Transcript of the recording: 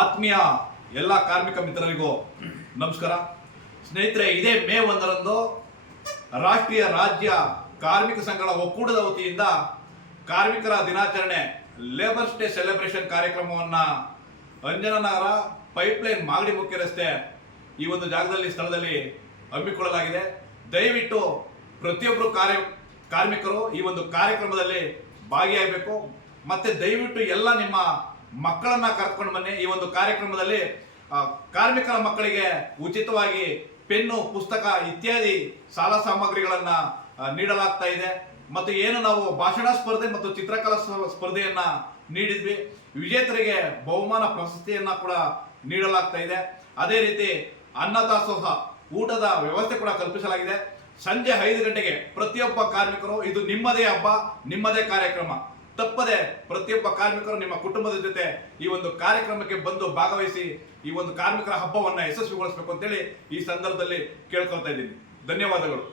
ಆತ್ಮೀಯ ಎಲ್ಲ ಕಾರ್ಮಿಕ ಮಿತ್ರರಿಗೂ ನಮಸ್ಕಾರ. ಸ್ನೇಹಿತರೆ, ಇದೇ ಮೇ ಒಂದರಂದು ರಾಷ್ಟ್ರೀಯ ರಾಜ್ಯ ಕಾರ್ಮಿಕ ಸಂಘಗಳ ಒಕ್ಕೂಟದ ವತಿಯಿಂದ ಕಾರ್ಮಿಕರ ದಿನಾಚರಣೆ ಲೇಬರ್ ಡೇ ಸೆಲೆಬ್ರೇಷನ್ ಕಾರ್ಯಕ್ರಮವನ್ನ ಅಂಜನನಗರ ಪೈಪ್ಲೈನ್ ಮಾಗಡಿ ಮುಖ್ಯ ರಸ್ತೆ ಈ ಒಂದು ಜಾಗದಲ್ಲಿ, ಸ್ಥಳದಲ್ಲಿ ಹಮ್ಮಿಕೊಳ್ಳಲಾಗಿದೆ. ದಯವಿಟ್ಟು ಪ್ರತಿಯೊಬ್ಬರು ಕಾರ್ಯ, ಕಾರ್ಮಿಕರು ಈ ಒಂದು ಕಾರ್ಯಕ್ರಮದಲ್ಲಿ ಭಾಗಿಯಾಗಬೇಕು. ಮತ್ತೆ ದಯವಿಟ್ಟು ಎಲ್ಲ ನಿಮ್ಮ ಮಕ್ಕಳನ್ನ ಕರ್ಕೊಂಡು ಬನ್ನಿ. ಈ ಒಂದು ಕಾರ್ಯಕ್ರಮದಲ್ಲಿ ಕಾರ್ಮಿಕರ ಮಕ್ಕಳಿಗೆ ಉಚಿತವಾಗಿ ಪೆನ್ನು, ಪುಸ್ತಕ ಇತ್ಯಾದಿ ಸಾಲ ಸಾಮಗ್ರಿಗಳನ್ನ ನೀಡಲಾಗ್ತಾ ಇದೆ. ಮತ್ತು ಏನು ನಾವು ಭಾಷಣ ಸ್ಪರ್ಧೆ ಮತ್ತು ಚಿತ್ರಕಲಾ ಸ್ಪ- ಸ್ಪರ್ಧೆಯನ್ನ ನೀಡಿದ್ವಿ. ವಿಜೇತರಿಗೆ ಬಹುಮಾನ ಪ್ರಶಸ್ತಿಯನ್ನ ಕೂಡ ನೀಡಲಾಗ್ತಾ ಇದೆ. ಅದೇ ರೀತಿ ಅನ್ನದಾಸೋಹ ಊಟದ ವ್ಯವಸ್ಥೆ ಕೂಡ ಕಲ್ಪಿಸಲಾಗಿದೆ. ಸಂಜೆ ಐದು ಗಂಟೆಗೆ ಪ್ರತಿಯೊಬ್ಬ ಕಾರ್ಮಿಕರು, ಇದು ನಿಮ್ಮದೇ ಹಬ್ಬ, ನಿಮ್ಮದೇ ಕಾರ್ಯಕ್ರಮ. ತಪ್ಪದೆ ಪ್ರತಿಯೊಬ್ಬ ಕಾರ್ಮಿಕರು ನಿಮ್ಮ ಕುಟುಂಬದ ಜೊತೆ ಈ ಒಂದು ಕಾರ್ಯಕ್ರಮಕ್ಕೆ ಬಂದು ಭಾಗವಹಿಸಿ ಈ ಒಂದು ಕಾರ್ಮಿಕರ ಹಬ್ಬವನ್ನ ಯಶಸ್ವಿಗೊಳಿಸಬೇಕು ಅಂತೇಳಿ ಈ ಸಂದರ್ಭದಲ್ಲಿ ಕೇಳ್ಕೊಳ್ತಾ ಇದ್ದೀನಿ. ಧನ್ಯವಾದಗಳು.